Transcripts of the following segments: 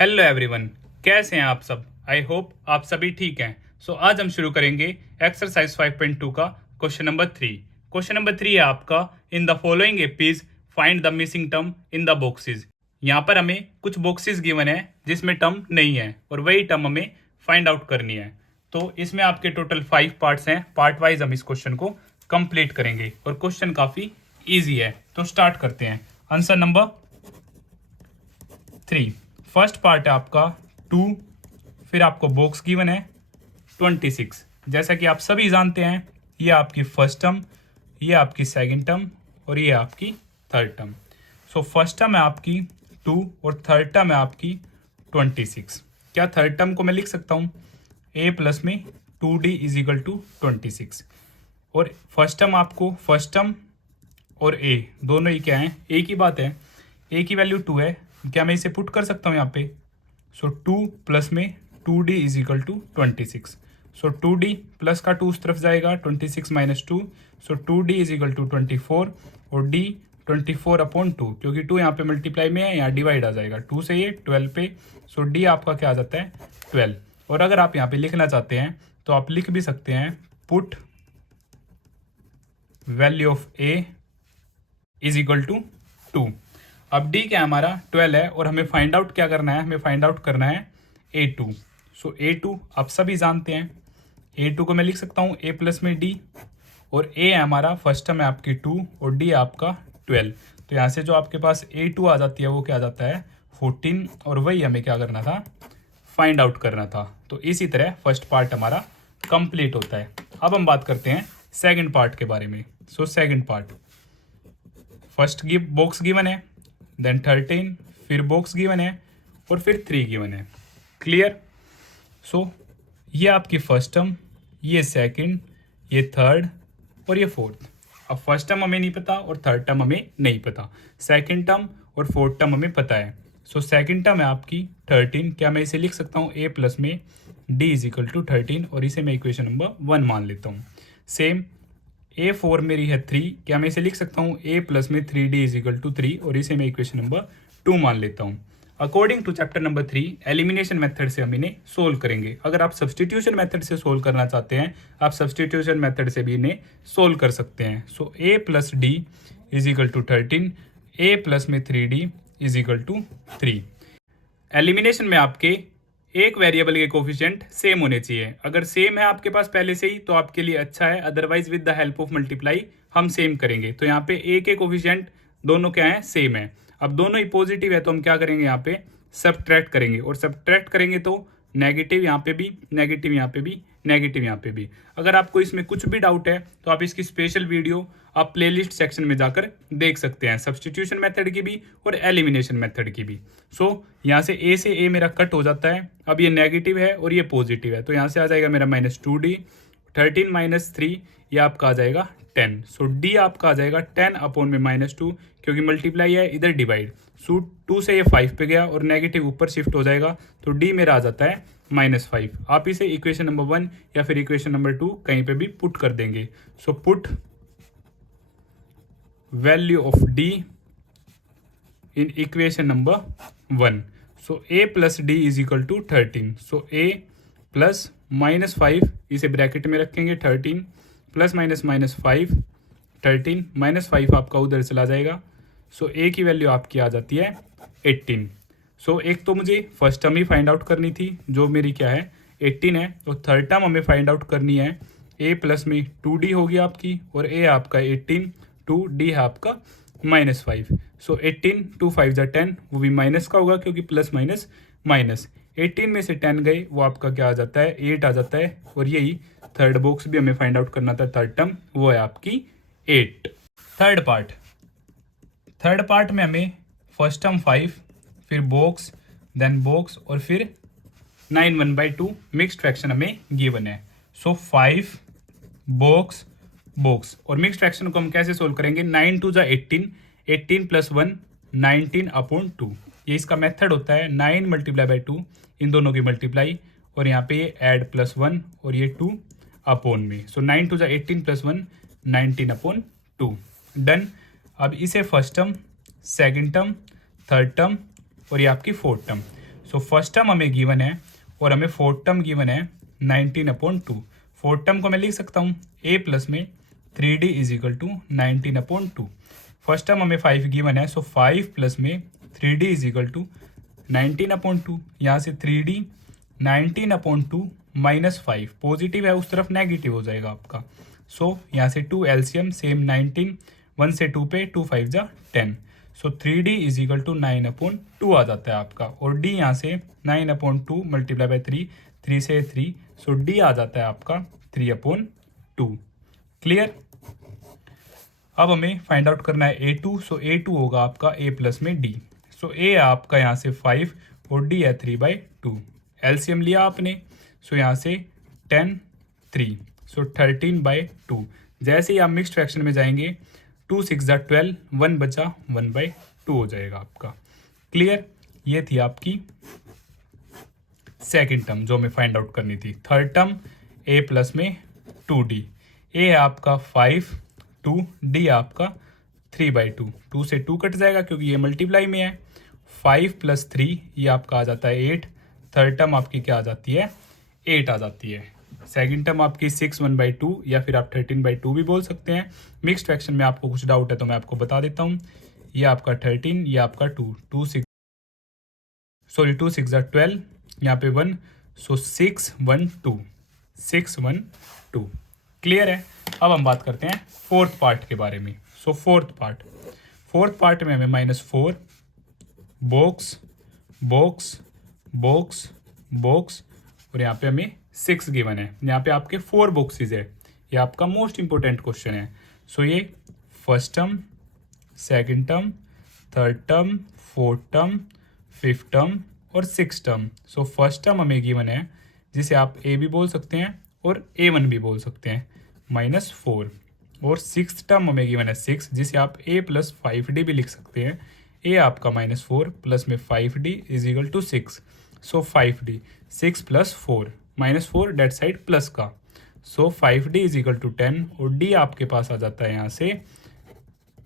Hello everyone, कैसे हैं आप सब। आई होप आप सभी ठीक हैं। आज हम शुरू करेंगे एक्सरसाइज 5.2 का क्वेश्चन नंबर 3। क्वेश्चन नंबर 3 है आपका, in the following APs find the missing term in the boxes. यहाँ पर हमें कुछ बॉक्सेस गिवन है जिसमें टर्म नहीं है और वही टर्म हमें फाइंड आउट करनी है। तो इसमें आपके टोटल 5 पार्ट्स हैं। पार्ट वाइज हम इस क्वेश्चन को कंप्लीट करेंगे और क्वेश्चन काफी ईजी है। तो स्टार्ट करते हैं। आंसर नंबर 3, फर्स्ट पार्ट है आपका 2, फिर आपको बॉक्स गिवन है 26। जैसा कि आप सभी जानते हैं, ये आपकी फर्स्ट टर्म, ये आपकी सेकंड टर्म और ये आपकी थर्ड टर्म। फर्स्ट टर्म है आपकी 2 और थर्ड टर्म है आपकी 26। क्या थर्ड टर्म को मैं लिख सकता हूँ a प्लस में 2d इज इक्वल टू 26। और फर्स्ट टर्म आपको फर्स्ट टर्म और a दोनों ही क्या है, a की बात है, a की वैल्यू 2 है। क्या मैं इसे पुट कर सकता हूँ यहाँ पे। 2 प्लस में 2d is equal to 26। 2d plus का 2 उस तरफ जाएगा, 26 minus 2, 2d is equal to 24 और d 24/2, क्योंकि 2 यहाँ पे मल्टीप्लाई में है, यहाँ डिवाइड आ जाएगा 2 से ये 12 पे। d आपका क्या आ जाता है 12। और अगर आप यहाँ पे लिखना चाहते हैं तो आप लिख भी सकते हैं put value of a is equal to 2। अब d क्या हमारा 12 है और हमें फाइंड आउट क्या करना है, हमें फाइंड आउट करना है a2। a2 आप सभी जानते हैं, a2 को मैं लिख सकता हूँ a प्लस में d, और a है हमारा फर्स्ट टर्म है आपकी 2 और d है आपका 12। तो यहाँ से जो आपके पास a2 आ जाती है वो क्या आ जाता है 14, और वही हमें क्या करना था, फाइंड आउट करना था। तो इसी तरह फर्स्ट पार्ट हमारा कंप्लीट होता है। अब हम बात करते हैं सेकंड पार्ट के बारे में। Second part, first box given है, देन 13, फिर बॉक्स गिवन है और फिर 3 गिवन है। क्लियर। ये आपकी फर्स्ट टर्म, ये सेकंड, ये थर्ड और ये फोर्थ। अब फर्स्ट टर्म हमें नहीं पता और थर्ड टर्म हमें नहीं पता, सेकंड टर्म और फोर्थ टर्म हमें पता है। सेकंड टर्म है आपकी 13। क्या मैं इसे लिख सकता हूँ a प्लस में d इज इक्वल टू 13, और इसे मैं इक्वेशन नंबर 1 मान लेता हूँ। सेम a4 मेरी है 3। क्या मैं इसे लिख सकता हूँ a प्लस में 3d इज इक्वल टू 3, और इसे मैं इक्वेशन नंबर 2 मान लेता हूँ। According to chapter number 3, elimination method से हम इन्हें सोल्व करेंगे। अगर आप सब्सटीट्यूशन मेथड से सोल्व करना चाहते हैं, आप सब्सटीट्यूशन मेथड से भी इन्हें सोल्व कर सकते हैं। a plus d is equal to 13, a plus में 3d is equal to 3। Elimination में आपके एक वेरिएबल के कोफिशिएंट सेम होने चाहिए। अगर सेम है आपके पास पहले से ही तो आपके लिए अच्छा है, otherwise with the help of multiply हम सेम करेंगे। तो यहाँ पे a के कोफिशिएंट दोनों क्या है, सेम है। अब दोनों ही पॉजिटिव है तो हम क्या करेंगे, यहाँ पे सब्ट्रैक्ट करेंगे, और सब्ट्रैक्ट करेंगे तो नेगेटिव यहाँ पे भी, नेगेटिव यहाँ पे भी, नेगेटिव यहाँ पे भी। अगर आपको इसमें कुछ भी डाउट है तो आप इसकी स्पेशल वीडियो आप प्लेलिस्ट सेक्शन में जाकर देख सकते हैं, सब्स्टिट्यूशन मेथड की भी और एलिमिनेशन मेथड की भी। यहाँ से a से a मेरा कट हो जाता है। अब ये नेगेटिव है और ये पॉजिटिव है, तो यहाँ से आ जाएगा मेरा -2d, 13 माइनस 3 ये आपका आ जाएगा 10। d आपका आ जाएगा 10/-2, क्योंकि मल्टीप्लाई है इधर डिवाइड। 2 से ये 5 पे गया और नेगेटिव ऊपर शिफ्ट हो जाएगा, तो d मेरा आ जाता है -5। आप इसे इक्वेशन नंबर 1 या फिर इक्वेशन नंबर 2 कहीं पे भी पुट कर देंगे। Put value of d in equation number 1। a plus d is equal to 13। a plus -5 इसे ब्रैकेट में रखेंगे, 13 प्लस -5, 13 -5 आपका उधर चला जाएगा। a की वैल्यू आपकी आ जाती है 18। एक तो मुझे फर्स्ट टर्म ही फाइंड आउट करनी थी जो मेरी क्या है 18 है, और थर्ड टर्म हमें फाइंड आउट करनी है a प्लस में 2d होगी आपकी, और a आपका 18, 2d है आपका -5। 18 2 5 जा 10, वो भी माइनस का होगा क्योंकि प्लस माइनस माइनस। 18 में से 10 गए, वो आपका क्या आ जाता है 8 आ जाता है, और यही थर्ड बॉक्स भी हमें फाइंड आउट करना था, थर्ड टर्म वो है आपकी 8। थर्ड पार्ट में हमें फर्स्ट टर्म 5, फिर बॉक्स, देन बॉक्स, और फिर 9 1/2 मिक्स्ड फ्रैक्शन हमें गिवन है। 5 बॉक्स बॉक्स, और मिक्स्ड फ्रैक्शन को हम कैसे सोल्व करेंगे, 9 2 जा 18, 18 प्लस 1 19/2। ये इसका मेथड होता है 9 × 2, इन दोनों की मल्टीप्लाई, और यहाँ पे ये ऐड +1 और ये 2 अपॉन में। 9 2 जा 18 प्लस 1 19/2। डन। अब इसे first term, second term, third term और ये आपकी fourth term. So first term हमें गिवन है और हमें फोर्थ टर्म गिवन है 19/2। फोर्थ टर्म को मैं लिख सकता हूँ a प्लस में 3d is equal to 19/2। First term हमें 5 गिवन है, सो 5 प्लस में 3d इज इक्वल टू 19/2। यहाँ से 3d 19/2 माइनस 5 पॉजिटिव है, उस तरफ नेगेटिव हो जाएगा आपका। सो यहाँ से 2 एलसीएम सेम 19, 1 से 2 पे 2 5 जा 10। सो 3d इज इक्वल टू 9/2 आ जाता है आपका। और d यहाँ से 9/2 मल्टीप्लाई बाई 3, 3 से 3, सो d आ जाता है आपका 3/2। क्लियर। अब हमें फाइंड आउट करना है a2। सो a2 होगा आपका a प्लस में d। सो a है आपका यहाँ से 5 और d है 3/2। एलसीएम लिया आपने, सो यहाँ से 10, 3, सो 13/2। जैसे ही आप मिक्स्ड फ्रैक्शन में जाएंगे 2 6 जा 12, 1 बचा 1/2 हो जाएगा आपका। क्लियर। ये थी आपकी सेकेंड टर्म जो हमें फाइंड आउट करनी थी। थर्ड टर्म a प्लस में 2d। a है आपका 5, 2, d आपका 3/2। 2 से 2 कट जाएगा क्योंकि ये मल्टीप्लाई में है। 5 प्लस 3 ये आपका आ जाता है 8। थर्ड टर्म आपकी क्या आ जाती है, 8 आ जाती है। सेकंड टर्म आपकी 6 1/2 या फिर आप 13/2 भी बोल सकते हैं। मिक्स्ड फ्रैक्शन में आपको कुछ डाउट है तो मैं आपको बता देता हूँ। ये आपका 13, ये आपका 2, 2 6 जा 12, यहाँ पे 1, सो 6 1 2, 6 1 2। क्लियर है। अब हम बात करते हैं फोर्थ पार्ट के बारे में। सो फोर्थ पार्ट में हमें -4 बॉक्स बॉक्स बॉक्स बॉक्स और यहाँ पे हमें 6 गिवन है। यहाँ पे आपके 4 बॉक्सेस है। ये आपका मोस्ट इंपॉर्टेंट क्वेश्चन है। सो ये first term, second term, third term, fourth term, fifth term और six term. So first term हमें गिवन है जिसे आप ए भी बोल सकते हैं और A1 भी बोल सकते हैं, -4। और सिक्स टर्म हमें गिवन है 6, जिसे आप a प्लस 5d भी लिख सकते हैं। a आपका -4 प्लस में 5d is equal to 6। So 5d, 6 plus 4, -4 that side plus का। So 5d is equal to 10 और d आपके पास आ जाता है यहाँ से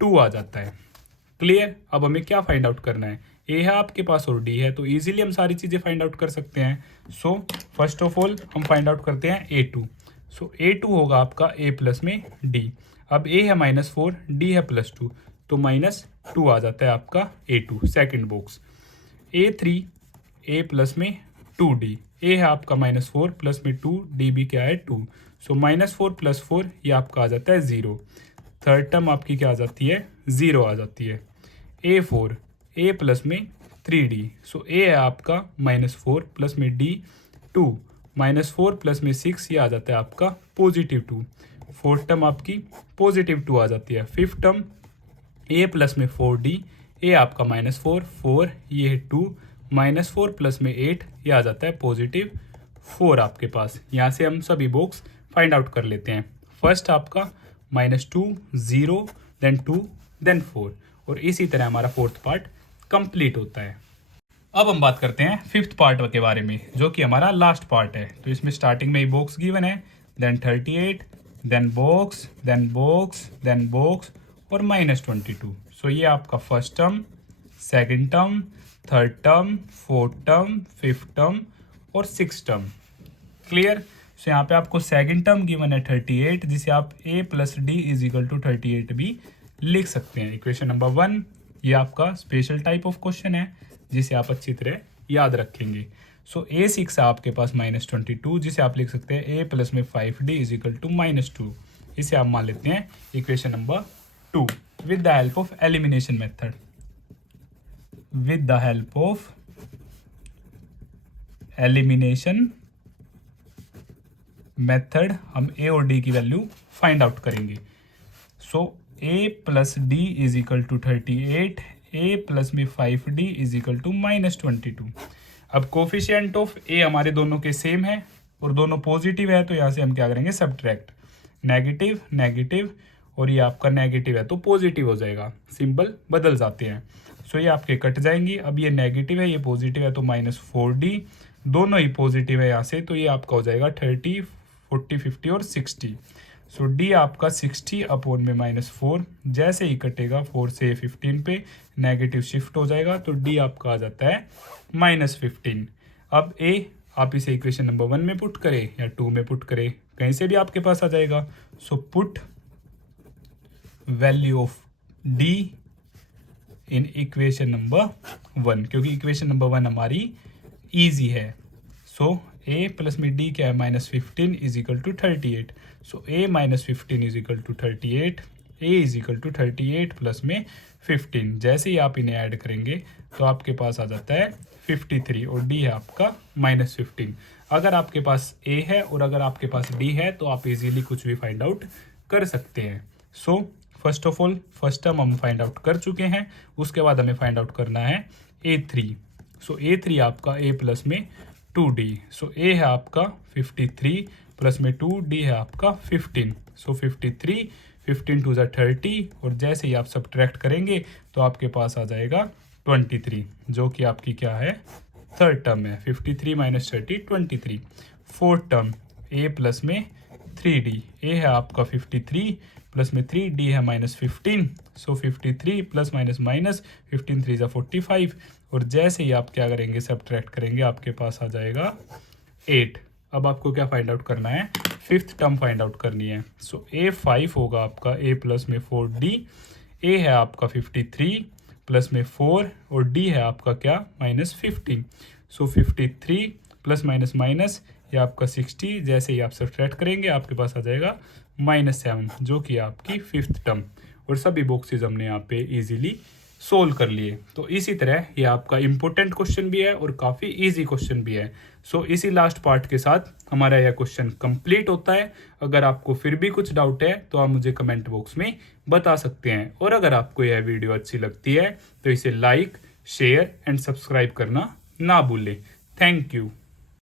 2 आ जाता है। क्लियर। अब हमें क्या फाइंड आउट करना है, a है आपके पास और d है, तो इजीली हम सारी चीज़ें फाइंड आउट कर सकते हैं। सो फर्स्ट ऑफ ऑल हम फाइंड आउट करते हैं a2। सो a2 होगा आपका a प्लस में d। अब a है -4, d है +2, तो -2 आ जाता है आपका a2 second box. a3 a plus में 2d, a है आपका -4 प्लस में 2, d भी क्या है 2, सो -4 + 4 ये आपका आ जाता है 0। थर्ड टर्म आपकी क्या आ जाती है, 0 आ जाती है। a4 a प्लस में 3d, सो a है आपका -4 प्लस में d 2, -4 प्लस में 6 ये आ जाता है आपका +2। फोर्थ टर्म आपकी +2 आ जाती है। फिफ्थ टर्म a प्लस में 4d, a आपका -4 4 ये है 2, -4 प्लस में 8 ये आ जाता है +4 आपके पास। यहाँ से हम सभी बॉक्स फाइंड आउट कर लेते हैं। फर्स्ट आपका -2 0 देन 2 देन 4 और इसी तरह हमारा फोर्थ पार्ट कंप्लीट होता है। अब हम बात करते हैं फिफ्थ पार्ट के बारे में, जो कि हमारा लास्ट पार्ट है। तो इसमें स्टार्टिंग में ही बॉक्स गिवन है, then 38, then box, then box, then box और -22। सो ये आपका first term, second term, third term, fourth term, fifth term और सिक्स टर्म। क्लियर। सो यहाँ पे आपको सेकंड टर्म गिवन है 38, जिसे आप a plus d is equal to 38 भी लिख सकते हैं। इक्वेशन नंबर 1 ये आपका स्पेशल टाइप ऑफ क्वेश्चन है जिसे आप अच्छी तरह याद रखेंगे। सो a6 है आपके पास -22, जिसे आप लिख सकते हैं a प्लस में 5d इज इक्वल टू -2। इसे आप मान लेते हैं equation number 2 with the help of elimination method. With the help of elimination method हम a और d की वैल्यू फाइंड आउट करेंगे। So a plus d is equal to 38, a plus में 5d इज इक्वल टू -22। अब coefficient of a हमारे दोनों के same है और दोनों पॉजिटिव है, तो यहाँ से हम क्या करेंगे, सब्ट्रैक्ट। नेगेटिव नेगेटिव और ये आपका नेगेटिव है तो पॉजिटिव हो जाएगा, सिंबल बदल जाते हैं। सो ये आपके कट जाएंगी। अब ये नेगेटिव है, ये पॉजिटिव है, तो -4d, दोनों ही पॉजिटिव है यहाँ से, तो ये आपका हो जाएगा 30 40 50 और 60। सो डी आपका 60 अपॉन में -4, जैसे ही कटेगा 4 से 15 पे नेगेटिव शिफ्ट हो जाएगा, तो डी आपका आ जाता है -15। अब ए आप इसे इक्वेशन नंबर 1 में पुट करें या 2 में पुट करें, कहीं से भी आपके पास आ जाएगा। So put value of D in equation number 1, क्योंकि इक्वेशन नंबर 1 हमारी ईजी है। सो ए प्लस में डी क्या है, -15 is equal to 38। So a -15 is equal to 38, a is equal to 38 plus में 15। जैसे ही आप इन्हें ऐड करेंगे तो आपके पास आ जाता है 53 और डी है आपका -15। अगर आपके पास ए है और अगर आपके पास डी है तो आप इजीली कुछ भी फाइंड आउट कर सकते हैं। So first of all first term हम फाइंड आउट कर चुके हैं, उसके बाद हमें फाइंड आउट करना है A3। सो A3 आपका a प्लस में 2d। सो a है आपका 53 प्लस में 2d है आपका 15। सो 53, 15 टू ज़ा 30 और जैसे ही आप सब्ट्रैक्ट करेंगे तो आपके पास आ जाएगा 23, जो कि आपकी क्या है, थर्ड टर्म है। 53 minus 30 23। Fourth term a plus में 3d, a है आपका 53 प्लस में 3d है -15। सो 53 प्लस माइनस माइनस 15 3 ज़ा 45 और जैसे ही आप क्या करेंगे, सब्ट्रैक्ट करेंगे, आपके पास आ जाएगा 8। अब आपको क्या फाइंड आउट करना है, फिफ्थ टर्म फाइंड आउट करनी है। सो a5 होगा आपका a प्लस में 4d, a है आपका 53 प्लस में 4 और d है आपका क्या, -15। सो 53 प्लस माइनस माइनस ये आपका 60, जैसे ही आप सब्ट्रैक्ट करेंगे आपके पास आ जाएगा -7, जो कि आपकी फिफ्थ टर्म। और सभी बॉक्सेस हमने यहाँ पे इजीली सोल्व कर लिए। तो इसी तरह ये आपका इम्पोर्टेंट क्वेश्चन भी है और काफ़ी इजी क्वेश्चन भी है। सो इसी लास्ट पार्ट के साथ हमारा यह क्वेश्चन कंप्लीट होता है। अगर आपको फिर भी कुछ डाउट है तो आप मुझे कमेंट बॉक्स में बता सकते हैं, और अगर आपको यह वीडियो अच्छी लगती है तो इसे लाइक, शेयर एंड सब्सक्राइब करना ना भूलें। Thank you.